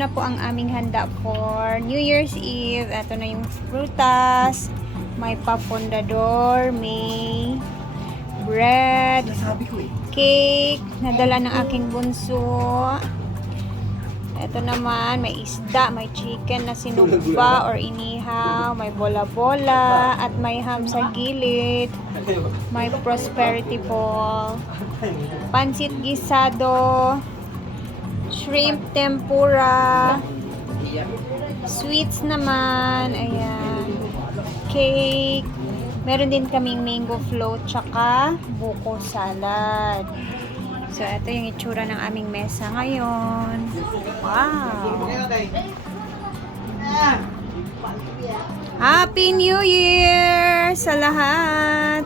na po ang aming handa for New Year's Eve. Ito na yung prutas, may papondador, may bread, cake, nadala ng aking bunso. Ito naman, may isda, may chicken na sinugba or inihaw, may bola-bola, at may ham sa gilid, may prosperity ball, pansit gisado, shrimp tempura, sweets naman, ayan, cake, meron din kaming mango float, tsaka buko salad. So, ito yung itsura ng aming mesa ngayon. Wow! Happy New Year sa lahat!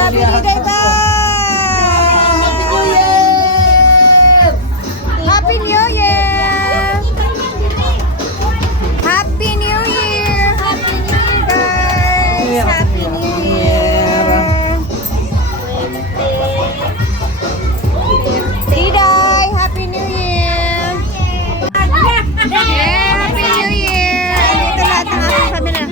Happy New Year! Happy New Year! Happy New Year, guys! Happy New Year! Diday! Happy New Year! Yeah, Happy New Year! Dito lahat ng aking pamilya.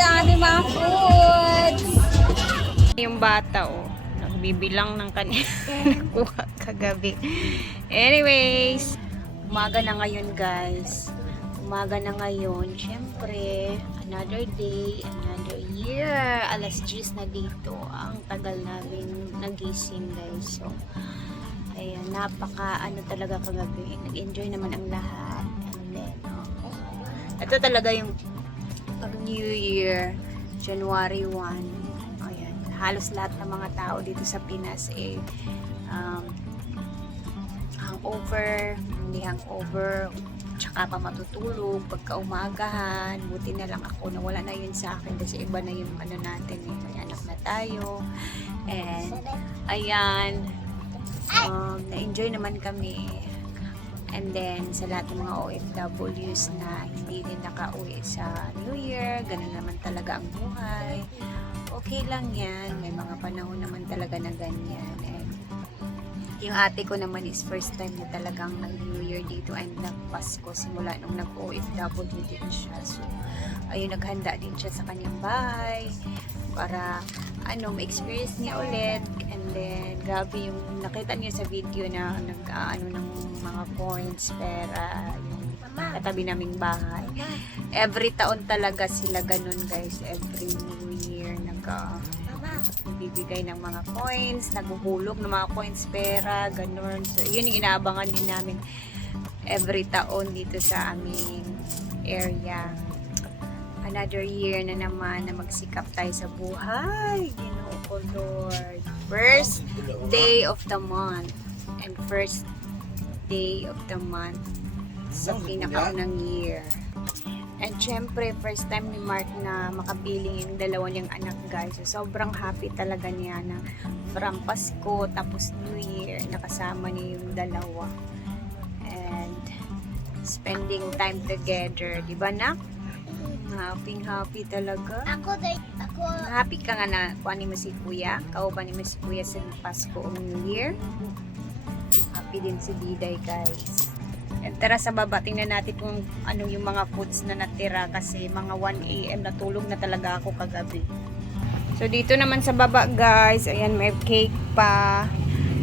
dito ang ating mga foods. Yung bata, oh. Nagbibilang ng kanina. Nakuha kagabi. Anyways, umaga na ngayon, guys. Umaga na ngayon. Siyempre, another day, another year. Alas 10 na dito. Ang tagal namin nagising, guys. So, ayan, ano talaga kagabi. Nag-enjoy naman ang lahat. And then, ito talaga yung pag New Year, January 1. Ayan, halos lahat ng mga tao dito sa Pinas hangover, hindi hangover, tsaka pa matutulog pagka umagahan. Buti na lang ako na wala na yun sa akin kasi iba na yung ano natin eh. May anak na tayo. And ayan, na-enjoy naman kami. And then sa lahat ng mga OFWs na hindi din nakauwi sa New Year, ganun naman talaga ang buhay. Okay lang yan, may mga panahon naman talaga na ganyan. And yung ate ko naman is first time na talagang nag-New Year dito and nag-Pasko simula nung nag-OFW din siya. So, ayun, naghanda din siya sa kanyang bahay para ma-experience niya ulit. And then, grabe yung nakita niyo sa video na nag-ano ng mga coins, pera, yung katabi naming bahay. Every taon talaga sila ganun, guys. Every New Year nagbibigay ng mga coins, naghuhulog ng mga coins, pera, ganun. So, yun yung inaabangan din namin every taon dito sa aming area. Another year na naman na magsikap tayo sa buhay. Ginoo ko, Lord. First day of the month and first day of the month sa pinakaunang year. And syempre, first time ni Mark na makapiling yung dalawa niyang anak, guys. So, sobrang happy talaga niya na from Pasko tapos New Year, nakasama niya yung dalawa. And spending time together. Diba, nak? Happy talaga. Ako. Happy ka nga na kuhanin mo si Kuya? Kauban mo si Kuya sa Pasko o New Year? Happy din si Diday, guys. And tara sa baba, tingnan natin kung ano yung mga foods na natira kasi mga 1 AM natulog na talaga ako kagabi. So dito naman sa baba, guys, ayan, may cake pa,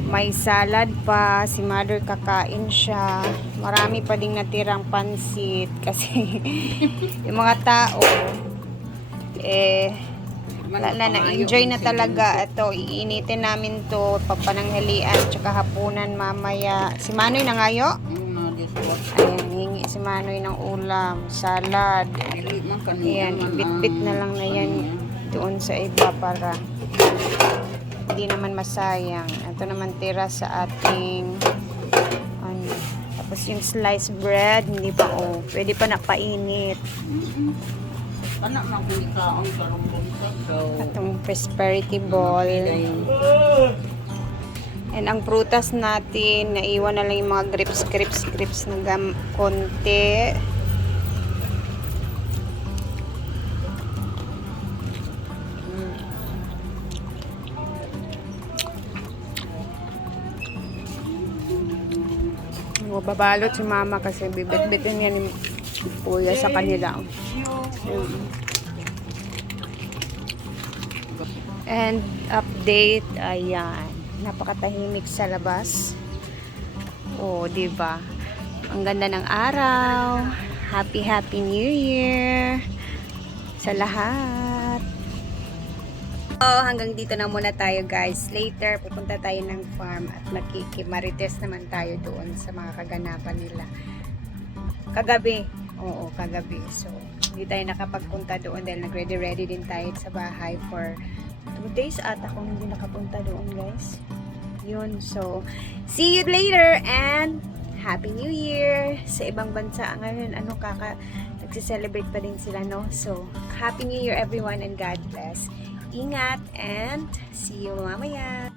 may salad pa, si mother kakain siya, marami pa ding natirang pansit kasi yung mga tao na-enjoy na talaga. Ito, iinitin namin to papananghalian tsaka hapunan mamaya. Si Manoy nangayo? Ayan, hingi si Manoy ng ulam, salad. Ayan, bit-bit na lang na yan doon sa iba para hindi naman masayang. Ito naman tira sa ating tapos yung sliced bread, hindi pa pwede pa napainit. Itong prosperity ball. And ang prutas natin, naiwan na lang yung mga grips na konti. Babalot si mama kasi bibit-bitin yan yung kuya sa kanila. And update, ayan, napakatahimik sa labas. Diba? Ang ganda ng araw. Happy New Year sa lahat. Hanggang dito na muna tayo, guys. Later, pupunta tayo ng farm at makikimarites naman tayo doon sa mga kaganapan nila. Kagabi. Kagabi. So, hindi tayo nakapagpunta doon dahil nag-ready din tayo sa bahay for 2 days ata kung hindi nakapunta doon, guys. Yun. So, see you later and Happy New Year! Sa ibang bansa ngayon, nagsi-celebrate pa din sila, no? So, Happy New Year everyone and God bless. Ingat and see you mamaya.